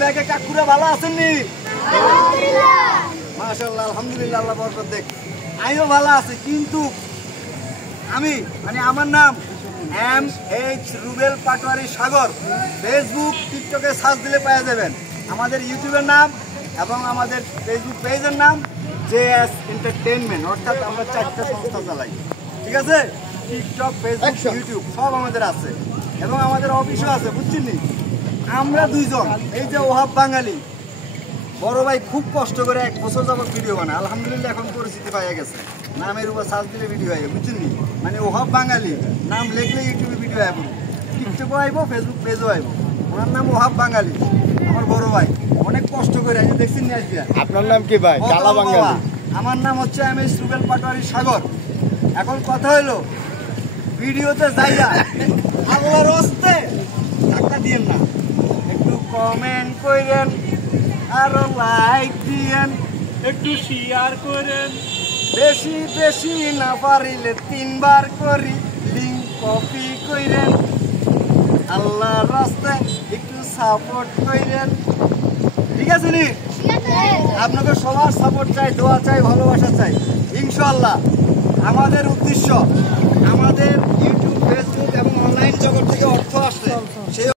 ব্যাগে কাকুরা ভালো আছেন নি? আলহামদুলিল্লাহ। মাশাআল্লাহ, আলহামদুলিল্লাহ, আল্লাহ বরকত দেখ। আমিও ভালো আছি, কিন্তু আমার নাম MH রুবেল পাটোয়ারি সাগর। ফেসবুক, টিকটকে সার্চ দিলে পাওয়া যাবেন। আমাদের ইউটিউবের নাম এবং আমাদের ফেসবুক পেজের নাম JS এন্টারটেইনমেন্ট, অর্থাৎ আমরা 4টা সংস্থা চালাই। ঠিক আছে? টিকটক, ফেসবুক, ইউটিউব সব আমাদের আছে এবং আমাদের অফিসও আছে, বুঝছেন নি? আমরা দুইজন, এই যে ওহাব বাঙালি বড় ভাই, খুব কষ্ট করে 1 বছর যাবত ভিডিও বানায়। আলহামদুলিল্লাহ এখন পরিস্থিতি পাইয়া গেছে, নামের উপর সার্চ দিলে ভিডিও আইব, বুঝছেন নি? ওহাব বাঙালি নাম লিখলে ইউটিউবে ভিডিও আইব, টিকটকও আইব, ফেসবুক পেজও আইব। ওনার নাম ওহাব বাঙালি, আমার বড় ভাই। অনেক কষ্ট করে দেখছেন নি আজকে। আপনার নাম কি ভাই? কালা বাঙালি। আমার নাম হচ্ছে MH রুবেল পাটোয়ারি সাগর। এখন কথা হইলো, ভিডিওতে যাইয়া আল্লাহর হস্তে ধাক্কা দিয়েন না, একটু কমেন্ট করেন, আরো লাইক দিয়েন, একটু শেয়ার করেন, বেশি বেশি না পারিলে 3 বার করি লিঙ্ক কপি করেন, আল্লাহর রাস্তায় একটু সাপোর্ট করেন। ঠিক আছে নি? আপনাকে সবার সাপোর্ট চাই, দোয়া চাই, ভালোবাসা চাই। ইনশাআল্লাহ আমাদের উদ্দেশ্য, আমাদের ইউটিউব, ফেসবুক এবং অনলাইন জগৎ থেকে অর্থ আসলে সেই